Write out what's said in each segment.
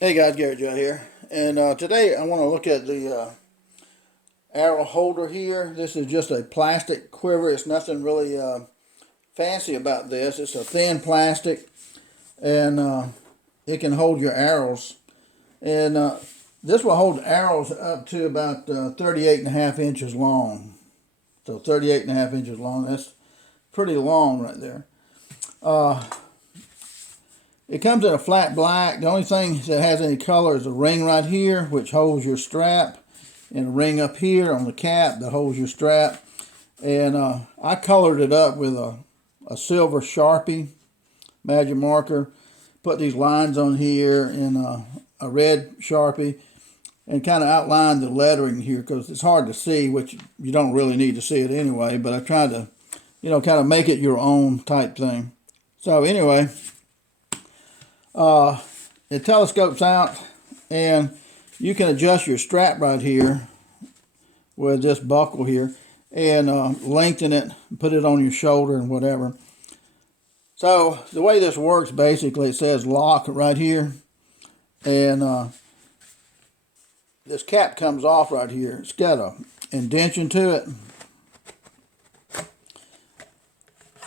Hey guys, Gary Joe here, and today I want to look at the arrow holder here. This is just a plastic quiver. It's nothing really fancy about this. It's a thin plastic, and it can hold your arrows. And this will hold arrows up to about 38 and a half inches long. So 38 and a half inches long. That's pretty long right there. It comes in a flat black. The only thing that has any color is a ring right here, which holds your strap, and a ring up here on the cap that holds your strap. And I colored it up with a silver Sharpie magic marker. Put these lines on here in a red Sharpie, and kind of outlined the lettering here because it's hard to see, which you don't really need to see it anyway. But I tried to, kind of make it your own type thing. So anyway. It telescopes out, and you can adjust your strap right here with this buckle here and lengthen it, put it on your shoulder and whatever. So the way this works, basically, it says lock right here, and this cap comes off right here. It's got a indentation to it,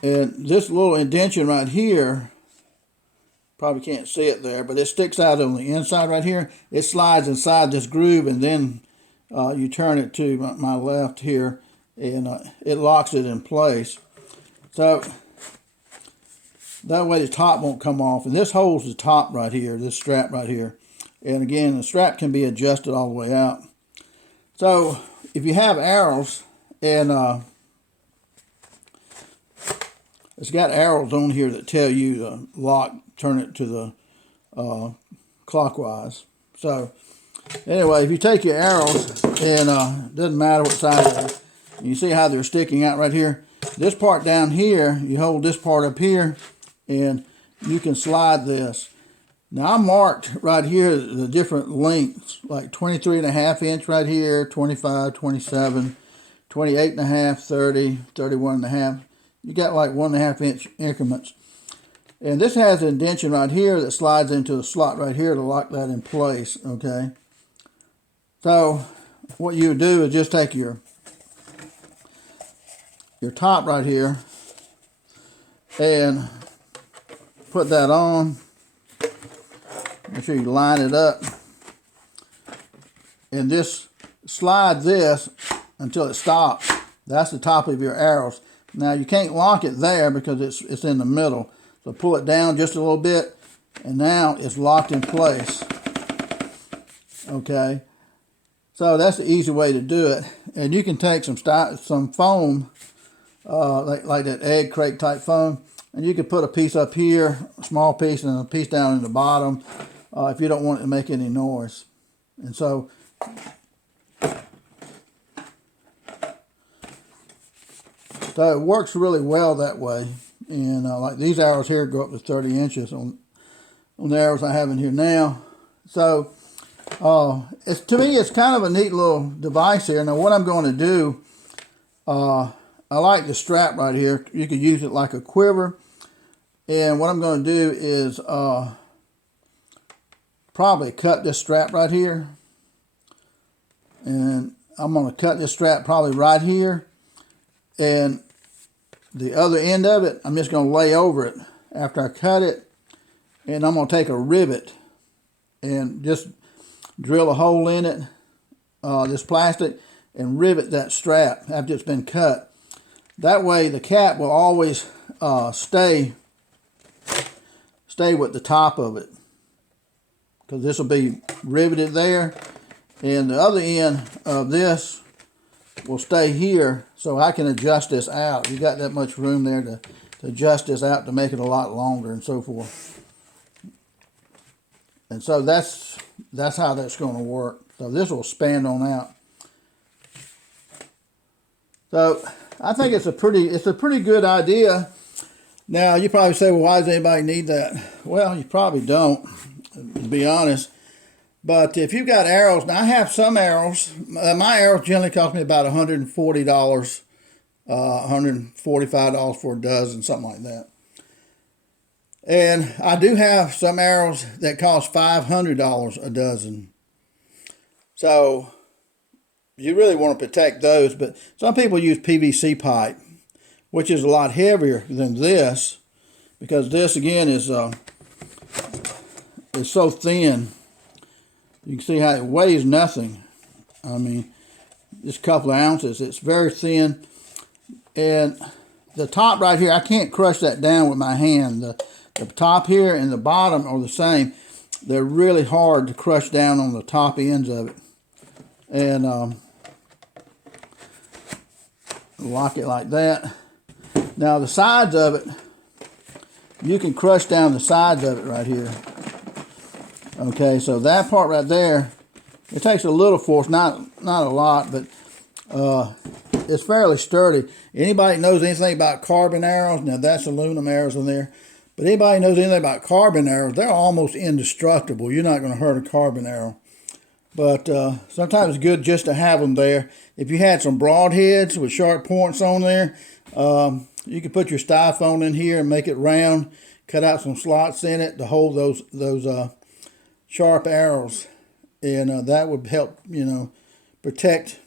and this little indentation right here, probably can't see it there, but it sticks out on the inside right here. It slides inside this groove, and then you turn it to my left here, and it locks it in place. So that way the top won't come off. And this holds the top right here, this strap right here. And again, the strap can be adjusted all the way out. So if you have arrows, and it's got arrows on here that tell you to lock, turn it to the clockwise. So anyway, if you take your arrows, and it doesn't matter what side it is, you see how they're sticking out right here. This part down here, you hold this part up here, and you can slide this. Now I marked right here the different lengths, like 23 and a half inch right here, 25, 27, 28 and a half, 30, 31 and a half. You got like 1.5 inch increments. And this has an indentation right here that slides into the slot right here to lock that in place, okay? So what you do is just take your top right here and put that on. Make sure you line it up. And just slide this until it stops. That's the top of your arrows. Now you can't lock it there because it's in the middle. So pull it down just a little bit, and now it's locked in place. Okay, so that's the easy way to do it. And you can take some foam, like that egg crate type foam, and you can put a piece up here, a small piece, and a piece down in the bottom, if you don't want it to make any noise. And so it works really well that way. And like these arrows here go up to 30 inches on the arrows I have in here now. So to me, it's kind of a neat little device here. Now what I'm going to do, I like the strap right here. You could use it like a quiver. And what I'm going to do is probably cut this strap right here. And I'm going to cut this strap probably right here. And the other end of it, I'm just going to lay over it after I cut it. And I'm going to take a rivet and just drill a hole in it, this plastic, and rivet that strap after it's been cut. That way the cap will always stay with the top of it, because this will be riveted there. And the other end of this will stay here, so I can adjust this out. You got that much room there to adjust this out to make it a lot longer and so forth. And so that's how that's going to work. So this will span on out. So I think it's a pretty good idea. Now you probably say, well, why does anybody need that? Well, you probably don't, to be honest. But if you've got arrows, now I have some arrows. My arrows generally cost me about $140, $145 for a dozen, something like that. And I do have some arrows that cost $500 a dozen. So you really want to protect those, but some people use PVC pipe, which is a lot heavier than this, because this again is so thin. You can see how it weighs nothing. I mean, just a couple of ounces. It's very thin, and the top right here, I can't crush that down with my hand. The top here and the bottom are the same. They're really hard to crush down on the top ends of it. And lock it like that. Now the sides of it, you can crush down the sides of it right here. Okay, so that part right there, it takes a little force, not a lot, but it's fairly sturdy. Anybody knows anything about carbon arrows? Now that's aluminum arrows in there. But anybody knows anything about carbon arrows, they're almost indestructible. You're not going to hurt a carbon arrow. But sometimes it's good just to have them there. If you had some broadheads with sharp points on there, you could put your styrofoam in here and make it round. Cut out some slots in it to hold those sharp arrows. And that would help, protect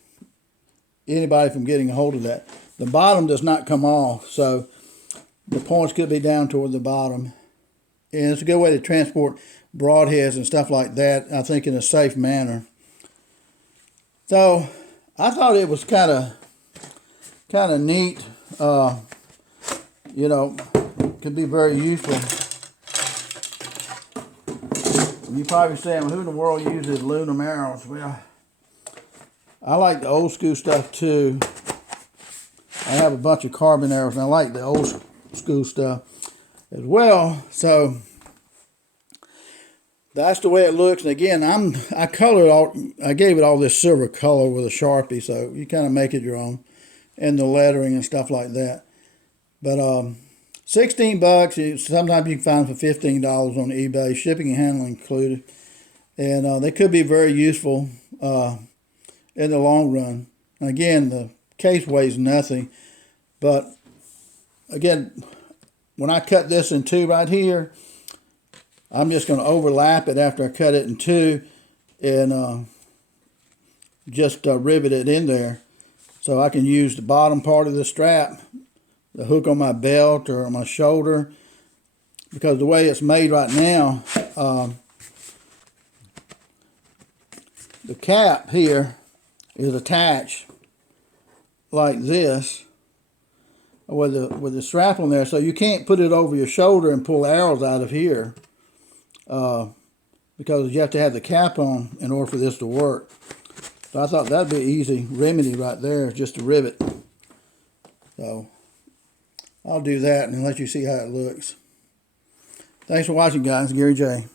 anybody from getting a hold of that. The bottom does not come off, so the points could be down toward the bottom. And it's a good way to transport broadheads and stuff like that, I think, in a safe manner. So I thought it was kind of neat. Could be very useful. You're probably saying, well, who in the world uses aluminum arrows? Well, I like the old school stuff too. I have a bunch of carbon arrows, and I like the old school stuff as well. So that's the way it looks. And again, I colored all. I gave it all this silver color with a Sharpie, so you kind of make it your own, and the lettering and stuff like that. But $16. Sometimes you can find them for $15 on eBay, shipping and handling included, and they could be very useful in the long run. Again, the case weighs nothing, but again, when I cut this in two right here, I'm just going to overlap it after I cut it in two and just rivet it in there, so I can use the bottom part of the strap, the hook on my belt or on my shoulder, because the way it's made right now, the cap here is attached like this with the strap on there, so you can't put it over your shoulder and pull arrows out of here because you have to have the cap on in order for this to work. So I thought that'd be an easy remedy right there, just to rivet. So I'll do that and let you see how it looks. Thanks for watching, guys. Gary J.